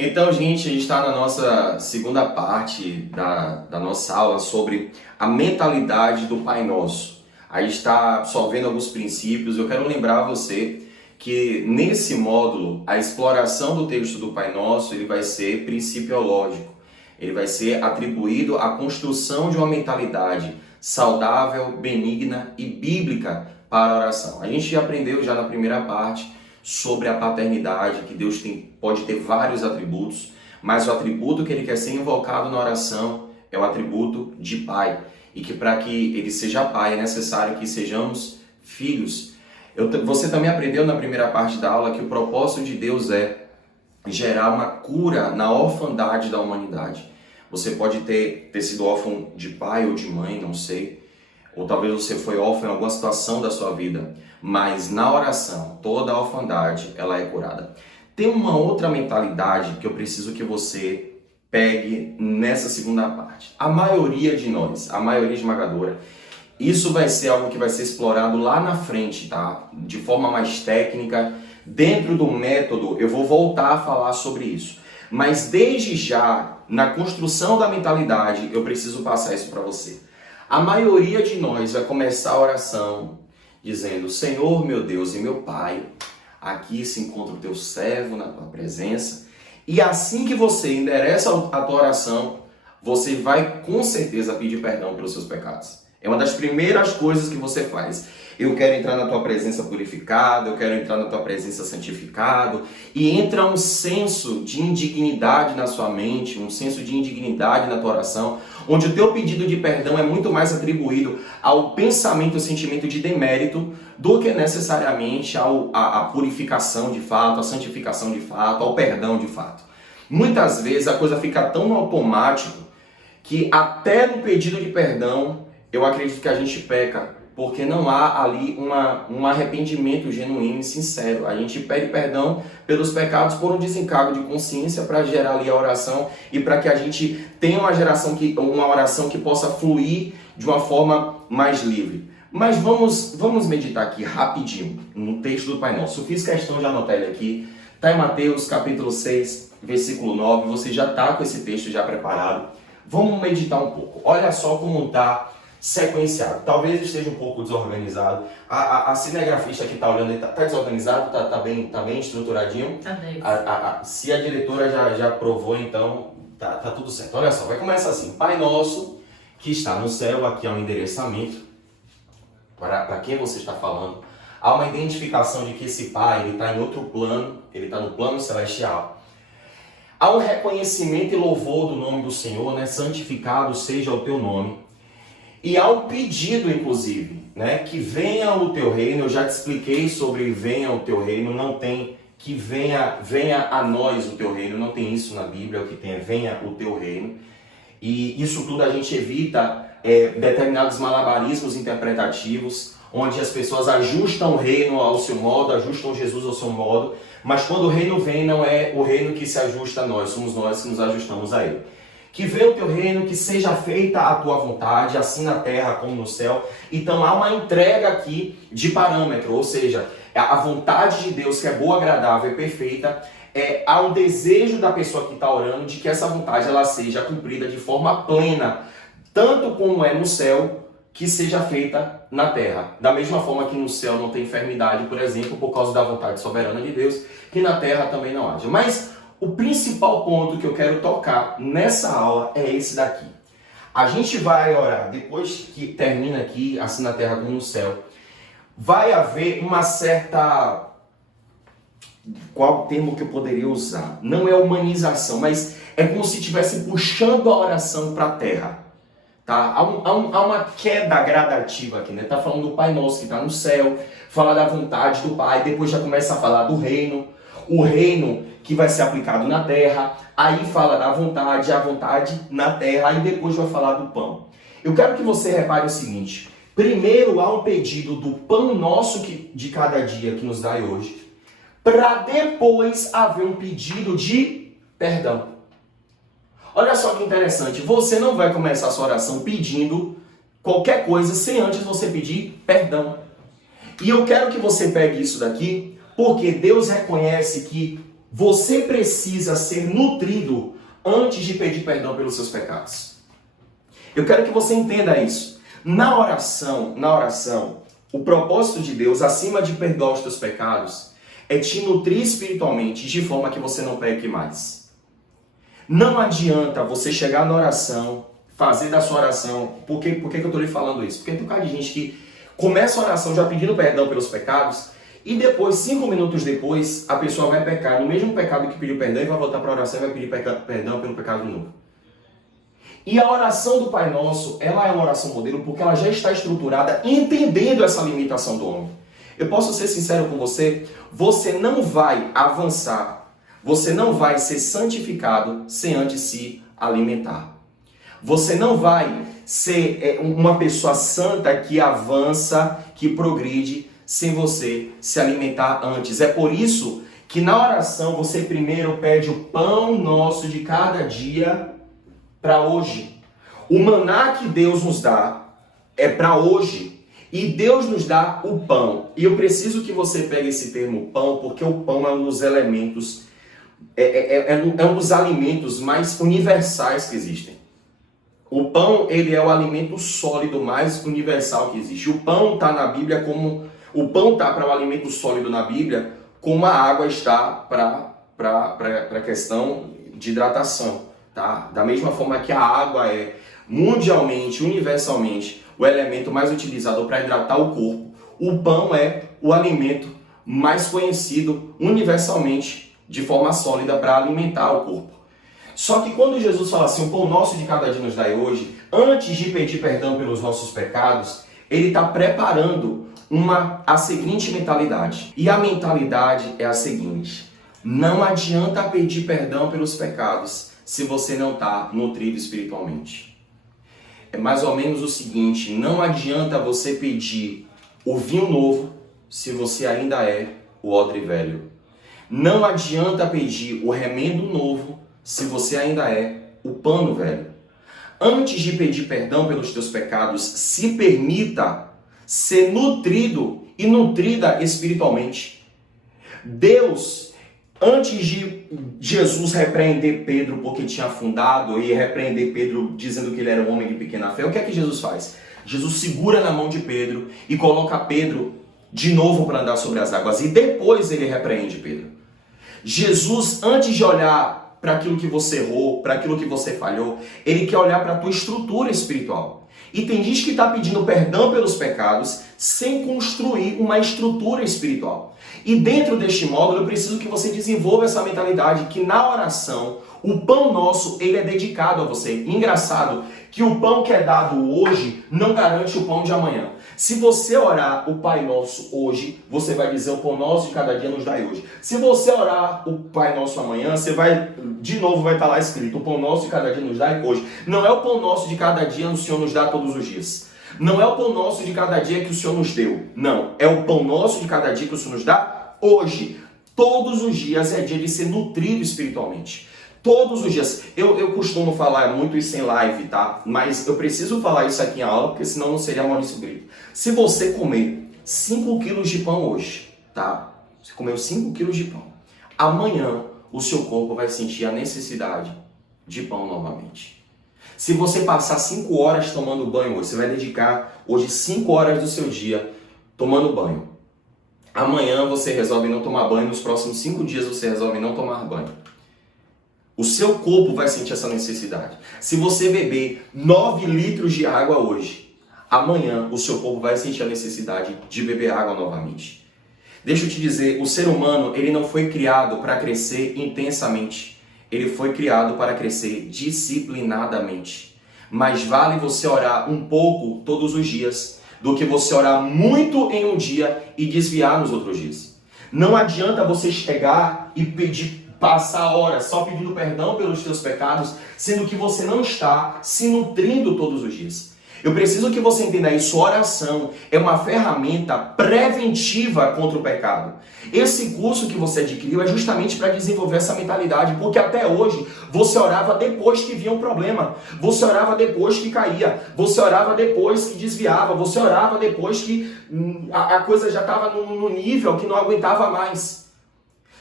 Então, gente, a gente está na nossa segunda parte da nossa aula sobre a mentalidade do Pai Nosso. A gente está só vendo alguns princípios. Eu quero lembrar você que nesse módulo, a exploração do texto do Pai Nosso, ele vai ser principiológico. Ele vai ser atribuído à construção de uma mentalidade saudável, benigna e bíblica para a oração. A gente aprendeu já na primeira parte sobre a paternidade, que Deus pode ter vários atributos, mas o atributo que ele quer ser invocado na oração é o atributo de pai. E que para que ele seja pai é necessário que sejamos filhos. Você também aprendeu na primeira parte da aula que o propósito de Deus é gerar uma cura na orfandade da humanidade. Você pode ter sido órfão de pai ou de mãe, não sei. Ou talvez você foi órfão em alguma situação da sua vida. Mas na oração, toda a orfandade, ela é curada. Tem uma outra mentalidade que eu preciso que você pegue nessa segunda parte. A maioria de nós, a maioria esmagadora, isso vai ser algo que vai ser explorado lá na frente, tá? De forma mais técnica. Dentro do método, eu vou voltar a falar sobre isso. Mas desde já, na construção da mentalidade, eu preciso passar isso para você. A maioria de nós vai começar a oração dizendo: Senhor, meu Deus e meu Pai, aqui se encontra o teu servo na tua presença. E assim que você endereça a tua oração, você vai com certeza pedir perdão pelos seus pecados. É uma das primeiras coisas que você faz. Eu quero entrar na tua presença purificado, eu quero entrar na tua presença santificado. E entra um senso de indignidade na sua mente, um senso de indignidade na tua oração, onde o teu pedido de perdão é muito mais atribuído ao pensamento, ao sentimento de demérito, do que necessariamente à purificação de fato, à santificação de fato, ao perdão de fato. Muitas vezes a coisa fica tão automático que até no pedido de perdão eu acredito que a gente peca, porque não há ali um arrependimento genuíno e sincero. A gente pede perdão pelos pecados por um desencargo de consciência para gerar ali a oração e para que a gente tenha uma oração que possa fluir de uma forma mais livre. Mas vamos meditar aqui rapidinho no texto do Pai Nosso. Eu fiz questão de anotar ele aqui. Está em Mateus capítulo 6, versículo 9. Você já está com esse texto já preparado. Vamos meditar um pouco. Olha só como está sequenciado. Talvez esteja um pouco desorganizado. A cinegrafista que está olhando, está desorganizado? Está bem estruturadinho? Tá bem. Se a diretora já provou, então tá tudo certo. Olha só, vai começar assim: Pai Nosso que está no céu. Aqui há um endereçamento para quem você está falando. Há uma identificação de que esse Pai ele está em outro plano, ele está no plano celestial. Há um reconhecimento e louvor do nome do Senhor, né? Santificado seja o teu nome. E há um pedido, inclusive, né? Que venha o teu reino. Eu já te expliquei sobre venha o teu reino. Não tem que venha a nós o teu reino. Não tem isso na Bíblia. O que tem é venha o teu reino. E isso tudo a gente evita determinados malabarismos interpretativos, onde as pessoas ajustam o reino ao seu modo, ajustam Jesus ao seu modo. Mas quando o reino vem, não é o reino que se ajusta a nós. Somos nós que nos ajustamos a ele. Que venha o teu reino, que seja feita a tua vontade, assim na terra como no céu. Então há uma entrega aqui de parâmetro, ou seja, a vontade de Deus, que é boa, agradável e perfeita, há um desejo da pessoa que está orando de que essa vontade ela seja cumprida de forma plena, tanto como é no céu, que seja feita na terra. Da mesma forma que no céu não tem enfermidade, por exemplo, por causa da vontade soberana de Deus, que na terra também não haja. Mas o principal ponto que eu quero tocar nessa aula é esse daqui. A gente vai orar, depois que termina aqui, assim na terra como no céu, vai haver uma certa... Qual o termo que eu poderia usar? Não é humanização, mas é como se estivesse puxando a oração para a terra. Tá? Há uma queda gradativa aqui, né? Tá falando do Pai Nosso que está no céu, fala da vontade do Pai, depois já começa a falar do reino, o reino que vai ser aplicado na terra, aí fala da vontade, a vontade na terra, aí depois vai falar do pão. Eu quero que você repare o seguinte: primeiro há um pedido do pão nosso de cada dia que nos dai hoje, para depois haver um pedido de perdão. Olha só que interessante, você não vai começar a sua oração pedindo qualquer coisa sem antes você pedir perdão. E eu quero que você pegue isso daqui, porque Deus reconhece que você precisa ser nutrido antes de pedir perdão pelos seus pecados. Eu quero que você entenda isso. Na oração, o propósito de Deus, acima de perdoar os teus pecados, é te nutrir espiritualmente de forma que você não peque mais. Não adianta você chegar na oração, fazer da sua oração... Por que eu estou lhe falando isso? Porque tem um cara de gente que começa a oração já pedindo perdão pelos pecados e depois, 5 minutos depois, a pessoa vai pecar no mesmo pecado que pediu perdão e vai voltar para a oração e vai pedir perdão pelo pecado de novo. E a oração do Pai Nosso, ela é uma oração modelo porque ela já está estruturada entendendo essa limitação do homem. Eu posso ser sincero com você, você não vai avançar, você não vai ser santificado sem antes se alimentar. Você não vai ser uma pessoa santa que avança, que progride, sem você se alimentar antes. É por isso que na oração você primeiro pede o pão nosso de cada dia para hoje. O maná que Deus nos dá é para hoje. E Deus nos dá o pão. E eu preciso que você pegue esse termo pão, porque o pão é um dos elementos, é um dos alimentos mais universais que existem. O pão, ele é o alimento sólido mais universal que existe. O pão está na Bíblia como... O pão está para o alimento sólido na Bíblia, como a água está para a questão de hidratação. Tá? Da mesma forma que a água é mundialmente, universalmente, o elemento mais utilizado para hidratar o corpo, o pão é o alimento mais conhecido universalmente de forma sólida para alimentar o corpo. Só que quando Jesus fala assim, o pão nosso de cada dia nos dai hoje, antes de pedir perdão pelos nossos pecados, ele está preparando a seguinte mentalidade. E a mentalidade é a seguinte: não adianta pedir perdão pelos pecados se você não está nutrido espiritualmente. É mais ou menos o seguinte: não adianta você pedir o vinho novo se você ainda é o odre velho. Não adianta pedir o remendo novo se você ainda é o pano velho. Antes de pedir perdão pelos teus pecados, se permita ser nutrido e nutrida espiritualmente. Deus, antes de Jesus repreender Pedro porque tinha afundado e repreender Pedro dizendo que ele era um homem de pequena fé, o que é que Jesus faz? Jesus segura na mão de Pedro e coloca Pedro de novo para andar sobre as águas e depois ele repreende Pedro. Jesus, antes de olhar para aquilo que você errou, para aquilo que você falhou, ele quer olhar para a tua estrutura espiritual. E tem gente que está pedindo perdão pelos pecados sem construir uma estrutura espiritual. E dentro deste módulo eu preciso que você desenvolva essa mentalidade que na oração o pão nosso ele é dedicado a você. Engraçado que o pão que é dado hoje não garante o pão de amanhã. Se você orar o Pai Nosso hoje, você vai dizer o pão nosso de cada dia nos dai hoje. Se você orar o Pai Nosso amanhã, você vai, de novo vai estar lá escrito, o pão nosso de cada dia nos dai hoje. Não é o pão nosso de cada dia o Senhor nos dá todos os dias. Não é o pão nosso de cada dia que o Senhor nos deu. Não, é o pão nosso de cada dia que o Senhor nos dá hoje. Todos os dias é dia de ser nutrido espiritualmente. Todos os dias. Eu costumo falar muito isso em live, tá? Mas eu preciso falar isso aqui em aula, porque senão não seria Maurício Brito. Se você comer 5 quilos de pão hoje, tá? Você comeu 5 quilos de pão. Amanhã o seu corpo vai sentir a necessidade de pão novamente. Se você passar 5 horas tomando banho hoje, você vai dedicar hoje 5 horas do seu dia tomando banho. Amanhã você resolve não tomar banho, nos próximos 5 dias você resolve não tomar banho. O seu corpo vai sentir essa necessidade. Se você beber 9 litros de água hoje, amanhã o seu corpo vai sentir a necessidade de beber água novamente. Deixa eu te dizer, o ser humano ele não foi criado para crescer intensamente. Ele foi criado para crescer disciplinadamente. Mas vale você orar um pouco todos os dias do que você orar muito em um dia e desviar nos outros dias. Não adianta você chegar e passar horas só pedindo perdão pelos teus pecados, sendo que você não está se nutrindo todos os dias. Eu preciso que você entenda isso. Oração é uma ferramenta preventiva contra o pecado. Esse curso que você adquiriu é justamente para desenvolver essa mentalidade, porque até hoje você orava depois que vinha um problema, você orava depois que caía, você orava depois que desviava, você orava depois que a coisa já estava no nível que não aguentava mais.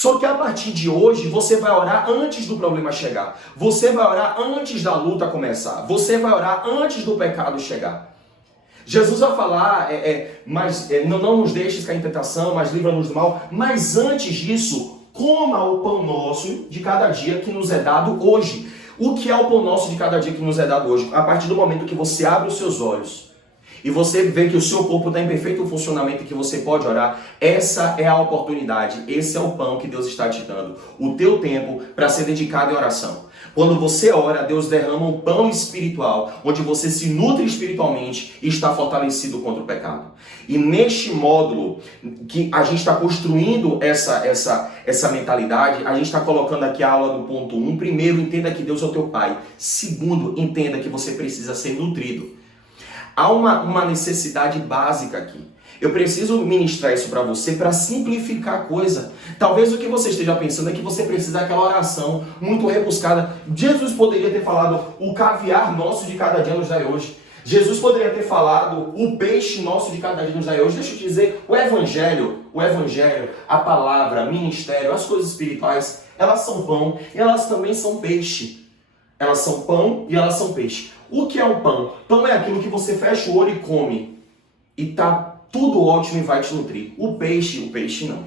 Só que a partir de hoje, você vai orar antes do problema chegar. Você vai orar antes da luta começar. Você vai orar antes do pecado chegar. Jesus vai falar, não nos deixes cair em tentação, mas livra-nos do mal. Mas antes disso, coma o pão nosso de cada dia que nos é dado hoje. O que é o pão nosso de cada dia que nos é dado hoje? A partir do momento que você abre os seus olhos e você vê que o seu corpo está em perfeito funcionamento e que você pode orar, essa é a oportunidade, esse é o pão que Deus está te dando. O teu tempo para ser dedicado em oração. Quando você ora, Deus derrama um pão espiritual, onde você se nutre espiritualmente e está fortalecido contra o pecado. E neste módulo que a gente está construindo essa mentalidade, a gente está colocando aqui a aula do ponto 1. Primeiro, entenda que Deus é o teu Pai. Segundo, entenda que você precisa ser nutrido. Há uma necessidade básica aqui. Eu preciso ministrar isso para você para simplificar a coisa. Talvez o que você esteja pensando é que você precisa daquela oração muito rebuscada. Jesus poderia ter falado o caviar nosso de cada dia nos dai hoje. Jesus poderia ter falado o peixe nosso de cada dia nos dai hoje. Deixa eu te dizer, o evangelho, a palavra, o ministério, as coisas espirituais, elas são pão e elas também são peixe. Elas são pão e elas são peixe. O que é o pão? Pão é aquilo que você fecha o olho e come. E tá tudo ótimo e vai te nutrir. O peixe não.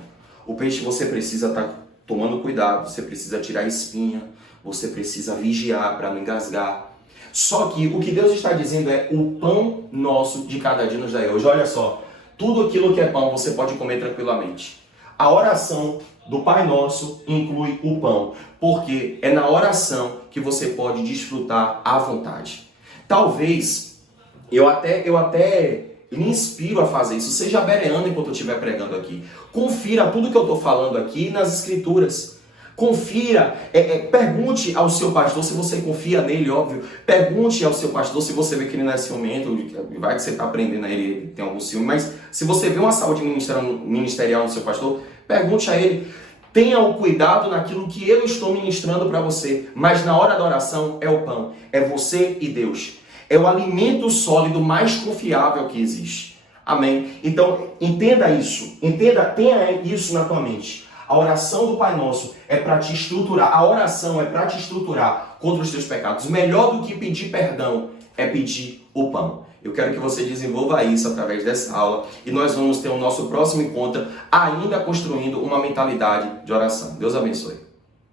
O peixe você precisa estar tomando cuidado, você precisa tirar a espinha, você precisa vigiar para não engasgar. Só que o que Deus está dizendo é o pão nosso de cada dia nos dai hoje. Olha só, tudo aquilo que é pão você pode comer tranquilamente. A oração do Pai Nosso inclui o pão, porque é na oração que você pode desfrutar à vontade. Talvez, eu até me inspiro a fazer isso. Seja bereano enquanto eu estiver pregando aqui. Confira tudo que eu estou falando aqui nas Escrituras. Confira, pergunte ao seu pastor se você confia nele, óbvio. Pergunte ao seu pastor se você vê que ele não é ciumento. Vai que você está aprendendo a ele, tem algum ciúme. Mas se você vê uma saúde ministerial no seu pastor, pergunte a ele. Tenha o cuidado naquilo que eu estou ministrando para você. Mas na hora da oração é o pão. É você e Deus. É o alimento sólido mais confiável que existe. Amém? Então, entenda isso. Tenha isso na tua mente. A oração do Pai Nosso é para te estruturar. A oração é para te estruturar contra os teus pecados. Melhor do que pedir perdão é pedir o pão. Eu quero que você desenvolva isso através dessa aula. E nós vamos ter o nosso próximo encontro ainda construindo uma mentalidade de oração. Deus abençoe.